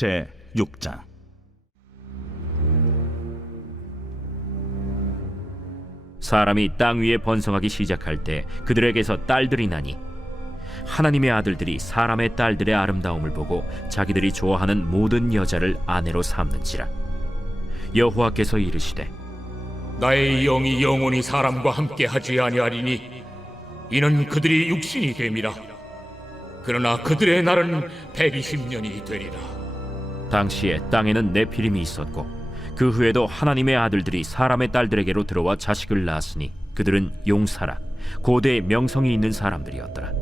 제 6장. 사람이 땅 위에 번성하기 시작할 때 그들에게서 딸들이 나니 하나님의 아들들이 사람의 딸들의 아름다움을 보고 자기들이 좋아하는 모든 여자를 아내로 삼는지라. 여호와께서 이르시되 나의 영이 영원히 사람과 함께 하지 아니하리니 이는 그들이 육신이 됨이라. 그러나 그들의 날은 120년이 되리라. 당시에 땅에는 네피림이 있었고 그 후에도 하나님의 아들들이 사람의 딸들에게로 들어와 자식을 낳았으니 그들은 용사라 고대의 명성이 있는 사람들이었더라.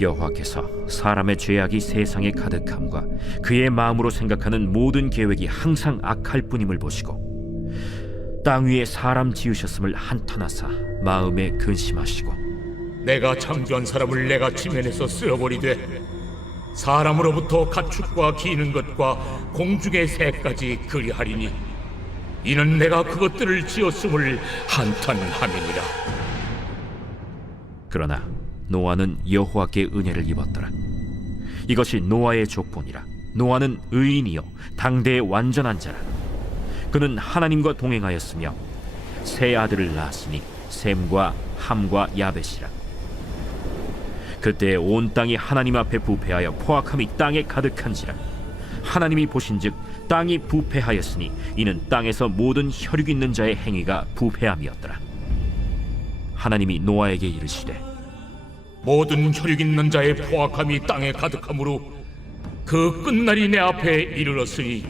여호와께서 사람의 죄악이 세상에 가득함과 그의 마음으로 생각하는 모든 계획이 항상 악할 뿐임을 보시고 땅 위에 사람 지으셨음을 한탄하사 마음에 근심하시고 내가 창조한 사람을 내가 지면에서 쓸어버리되 사람으로부터 가축과 기는 것과 공중의 새까지 그리하리니 이는 내가 그것들을 지었음을 한탄함이니라. 그러나 노아는 여호와께 은혜를 입었더라. 이것이 노아의 족본이라. 노아는 의인이요 당대의 완전한 자라. 그는 하나님과 동행하였으며 세 아들을 낳았으니 셈과 함과 야벳이라. 그때 온 땅이 하나님 앞에 부패하여 포악함이 땅에 가득한지라. 하나님이 보신즉 땅이 부패하였으니 이는 땅에서 모든 혈육 있는 자의 행위가 부패함이었더라. 하나님이 노아에게 이르시되 모든 혈육 있는 자의 포악함이 땅에 가득함으로 그 끝날이 내 앞에 이르렀으니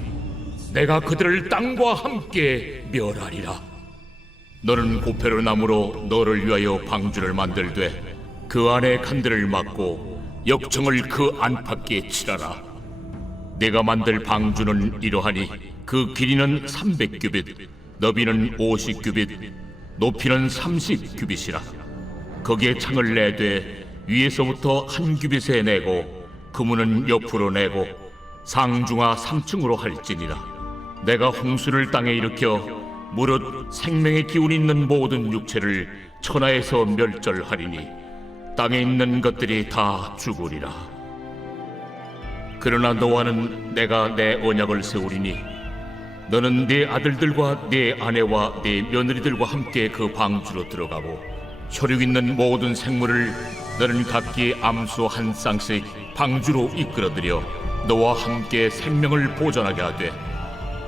내가 그들을 땅과 함께 멸하리라. 너는 고페로 나무로 너를 위하여 방주를 만들되 그 안에 칸들을 막고 역청을 그 안팎에 칠하라. 내가 만들 방주는 이러하니 그 길이는 300규빗, 너비는 50규빗, 높이는 30규빗이라. 거기에 창을 내되 위에서부터 한 규빗에 내고 그문은 옆으로 내고 상중하 3층으로 할지니라. 내가 홍수를 땅에 일으켜 무릇 생명의 기운 있는 모든 육체를 천하에서 멸절하리니 땅에 있는 것들이 다 죽으리라. 그러나 노아는 내가 내 언약을 세우리니 너는 네 아들들과 네 아내와 네 며느리들과 함께 그 방주로 들어가고 혈육 있는 모든 생물을 너는 각기 암소 한 쌍씩 방주로 이끌어들여 너와 함께 생명을 보존하게 하되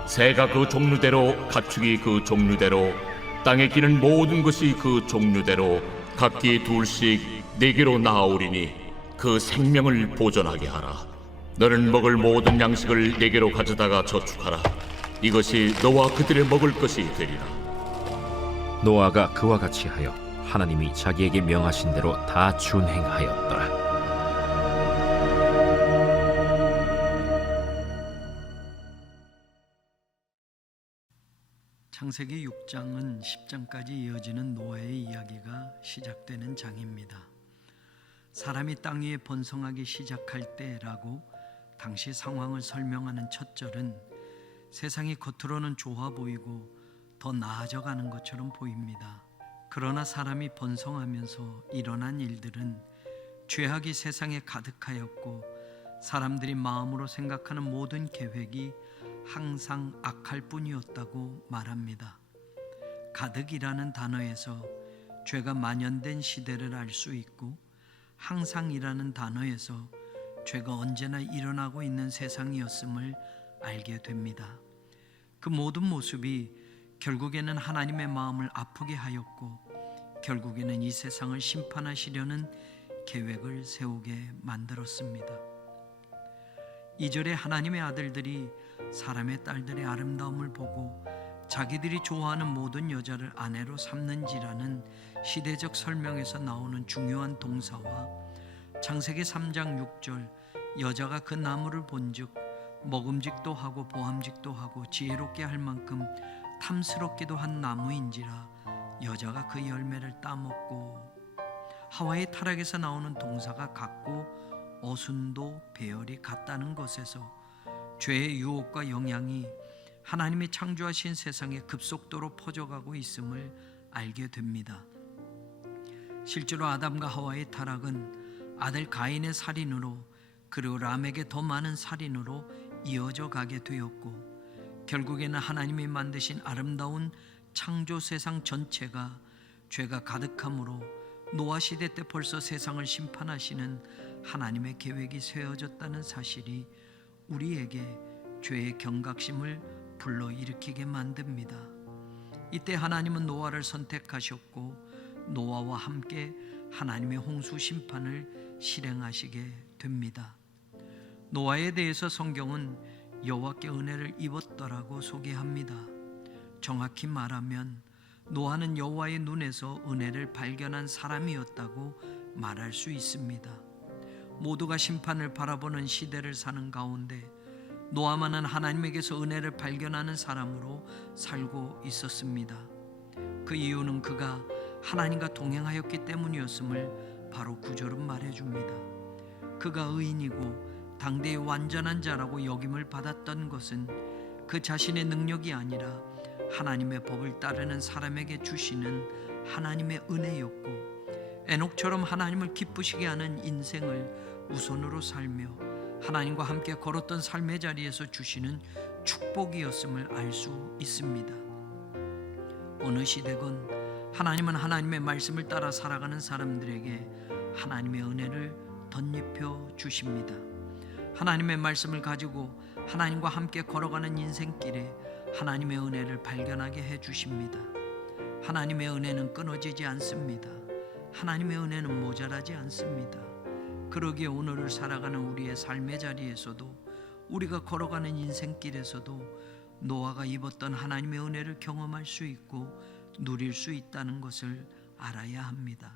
새가 그 종류대로 가축이 그 종류대로 땅에 기는 모든 것이 그 종류대로 각기 둘씩 네게로 나아오리니 그 생명을 보존하게 하라. 너는 먹을 모든 양식을 네게로 가져다가 저축하라. 이것이 너와 그들의 먹을 것이 되리라. 노아가 그와 같이 하여 하나님이 자기에게 명하신 대로 다 준행하였더라. 창세기 6장은 10장까지 이어지는 노아의 이야기가 시작되는 장입니다. 사람이 땅 위에 번성하기 시작할 때라고 당시 상황을 설명하는 첫 절은 세상이 겉으로는 좋아 보이고 더 나아져 가는 것처럼 보입니다. 그러나 사람이 번성하면서 일어난 일들은 죄악이 세상에 가득하였고 사람들이 마음으로 생각하는 모든 계획이 항상 악할 뿐이었다고 말합니다. 가득이라는 단어에서 죄가 만연된 시대를 알 수 있고 항상이라는 단어에서 죄가 언제나 일어나고 있는 세상이었음을 알게 됩니다. 그 모든 모습이 결국에는 하나님의 마음을 아프게 하였고 결국에는 이 세상을 심판하시려는 계획을 세우게 만들었습니다. 2절에 하나님의 아들들이 사람의 딸들의 아름다움을 보고 자기들이 좋아하는 모든 여자를 아내로 삼는지라는 시대적 설명에서 나오는 중요한 동사와 창세기 3장 6절 여자가 그 나무를 본즉 먹음직도 하고 보암직도 하고 지혜롭게 할 만큼 탐스럽기도 한 나무인지라 여자가 그 열매를 따먹고 하와의 타락에서 나오는 동사가 같고 어순도 배열이 같다는 것에서 죄의 유혹과 영향이 하나님이 창조하신 세상에 급속도로 퍼져가고 있음을 알게 됩니다. 실제로 아담과 하와의 타락은 아들 가인의 살인으로 그리고 람에게 더 많은 살인으로 이어져 가게 되었고, 결국에는 하나님이 만드신 아름다운 창조 세상 전체가 죄가 가득함으로 노아 시대 때 벌써 세상을 심판하시는 하나님의 계획이 세워졌다는 사실이 우리에게 죄의 경각심을 불러일으키게 만듭니다. 이때 하나님은 노아를 선택하셨고 노아와 함께 하나님의 홍수 심판을 실행하시게 됩니다. 노아에 대해서 성경은 여호와께 은혜를 입었더라고 소개합니다. 정확히 말하면 노아는 여호와의 눈에서 은혜를 발견한 사람이었다고 말할 수 있습니다. 모두가 심판을 바라보는 시대를 사는 가운데 노아만은 하나님에게서 은혜를 발견하는 사람으로 살고 있었습니다. 그 이유는 그가 하나님과 동행하였기 때문이었음을 바로 구절은 말해줍니다. 그가 의인이고 당대의 완전한 자라고 여김을 받았던 것은 그 자신의 능력이 아니라 하나님의 법을 따르는 사람에게 주시는 하나님의 은혜였고, 에녹처럼 하나님을 기쁘시게 하는 인생을 우선으로 살며 하나님과 함께 걸었던 삶의 자리에서 주시는 축복이었음을 알 수 있습니다. 어느 시대건 하나님은 하나님의 말씀을 따라 살아가는 사람들에게 하나님의 은혜를 덧입혀 주십니다. 하나님의 말씀을 가지고 하나님과 함께 걸어가는 인생길에 하나님의 은혜를 발견하게 해 주십니다. 하나님의 은혜는 끊어지지 않습니다. 하나님의 은혜는 모자라지 않습니다. 그러기에 오늘을 살아가는 우리의 삶의 자리에서도, 우리가 걸어가는 인생길에서도 노아가 입었던 하나님의 은혜를 경험할 수 있고 누릴 수 있다는 것을 알아야 합니다.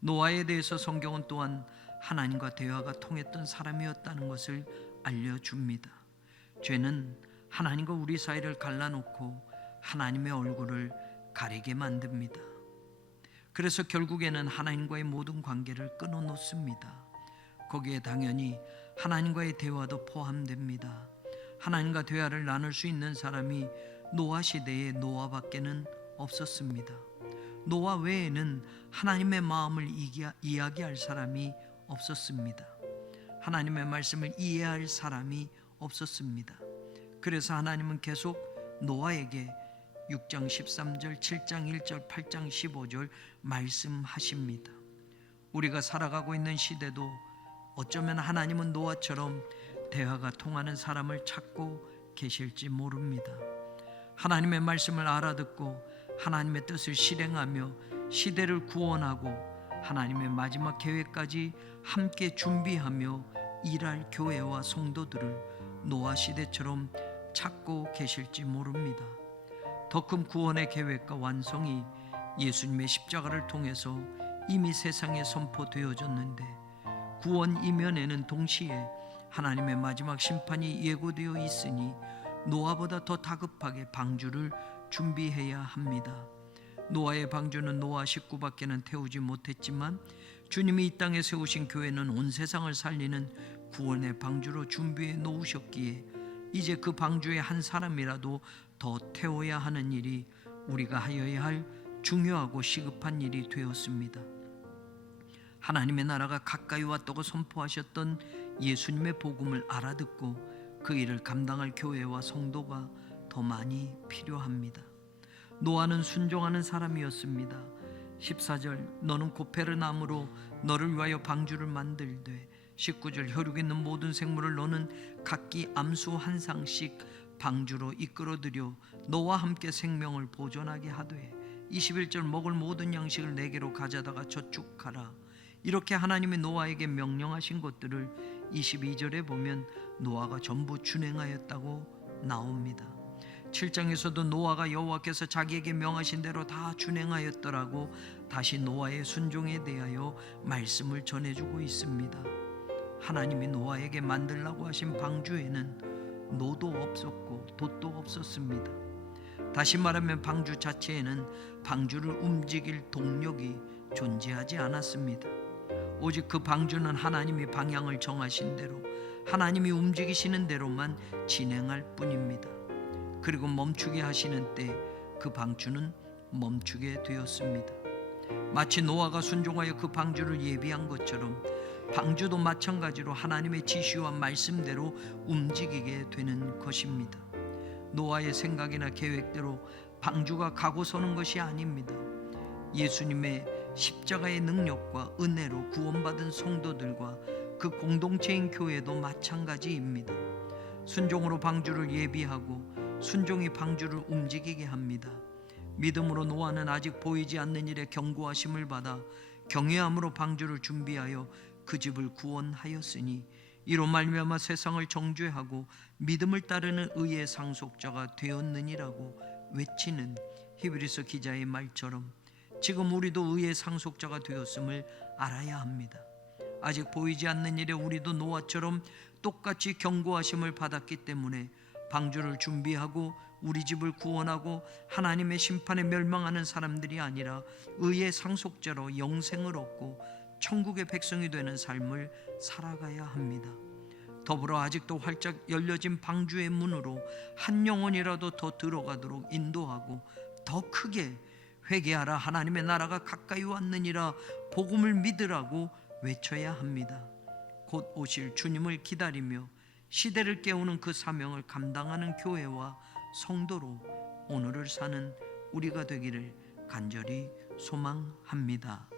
노아에 대해서 성경은 또한 하나님과 대화가 통했던 사람이었다는 것을 알려줍니다. 죄는 하나님과 우리 사이를 갈라놓고 하나님의 얼굴을 가리게 만듭니다. 그래서 결국에는 하나님과의 모든 관계를 끊어놓습니다. 거기에 당연히 하나님과의 대화도 포함됩니다. 하나님과 대화를 나눌 수 있는 사람이 노아 시대에 노아밖에는 없었습니다. 노아 외에는 하나님의 마음을 이야기할 사람이 없었습니다. 하나님의 말씀을 이해할 사람이 없었습니다. 그래서 하나님은 계속 노아에게 6장 13절, 7장 1절, 8장 15절 말씀하십니다. 우리가 살아가고 있는 시대도 어쩌면 하나님은 노아처럼 대화가 통하는 사람을 찾고 계실지 모릅니다. 하나님의 말씀을 알아듣고 하나님의 뜻을 실행하며 시대를 구원하고 하나님의 마지막 계획까지 함께 준비하며 일할 교회와 성도들을 노아 시대처럼 찾고 계실지 모릅니다. 더 큰 구원의 계획과 완성이 예수님의 십자가를 통해서 이미 세상에 선포되어졌는데, 구원 이면에는 동시에 하나님의 마지막 심판이 예고되어 있으니 노아보다 더 다급하게 방주를 준비해야 합니다. 노아의 방주는 노아 식구밖에는 태우지 못했지만 주님이 이 땅에 세우신 교회는 온 세상을 살리는 구원의 방주로 준비해 놓으셨기에 이제 그 방주에 한 사람이라도 더 태워야 하는 일이 우리가 하여야 할 중요하고 시급한 일이 되었습니다. 하나님의 나라가 가까이 왔다고 선포하셨던 예수님의 복음을 알아듣고 그 일을 감당할 교회와 성도가 더 많이 필요합니다. 노아는 순종하는 사람이었습니다. 14절, 너는 고페르나무로 너를 위하여 방주를 만들되, 19절, 혈육 있는 모든 생물을 너는 각기 암수 한 상씩 방주로 이끌어들여 너와 함께 생명을 보존하게 하되, 21절, 먹을 모든 양식을 내게로 가져다가 저축하라. 이렇게 하나님이 노아에게 명령하신 것들을 22절에 보면 노아가 전부 준행하였다고 나옵니다. 7장에서도 노아가 여호와께서 자기에게 명하신 대로 다 준행하였더라고 다시 노아의 순종에 대하여 말씀을 전해주고 있습니다. 하나님이 노아에게 만들라고 하신 방주에는 노도 없었고 돛도 없었습니다. 다시 말하면 방주 자체에는 방주를 움직일 동력이 존재하지 않았습니다. 오직 그 방주는 하나님이 방향을 정하신 대로, 하나님이 움직이시는 대로만 진행할 뿐입니다. 그리고 멈추게 하시는 때 그 방주는 멈추게 되었습니다. 마치 노아가 순종하여 그 방주를 예비한 것처럼 방주도 마찬가지로 하나님의 지시와 말씀대로 움직이게 되는 것입니다. 노아의 생각이나 계획대로 방주가 가고 서는 것이 아닙니다. 예수님의 십자가의 능력과 은혜로 구원받은 성도들과 그 공동체인 교회도 마찬가지입니다. 순종으로 방주를 예비하고 순종이 방주를 움직이게 합니다. 믿음으로 노아는 아직 보이지 않는 일에 경고하심을 받아 경외함으로 방주를 준비하여 그 집을 구원하였으니 이로 말미암아 세상을 정죄하고 믿음을 따르는 의의 상속자가 되었느니라고 외치는 히브리서 기자의 말처럼 지금 우리도 의의 상속자가 되었음을 알아야 합니다. 아직 보이지 않는 일에 우리도 노아처럼 똑같이 경고하심을 받았기 때문에 방주를 준비하고 우리 집을 구원하고 하나님의 심판에 멸망하는 사람들이 아니라 의의 상속자로 영생을 얻고 천국의 백성이 되는 삶을 살아가야 합니다. 더불어 아직도 활짝 열려진 방주의 문으로 한 영혼이라도 더 들어가도록 인도하고 더 크게 회개하라, 하나님의 나라가 가까이 왔느니라, 복음을 믿으라고 외쳐야 합니다. 곧 오실 주님을 기다리며 시대를 깨우는 그 사명을 감당하는 교회와 성도로 오늘을 사는 우리가 되기를 간절히 소망합니다.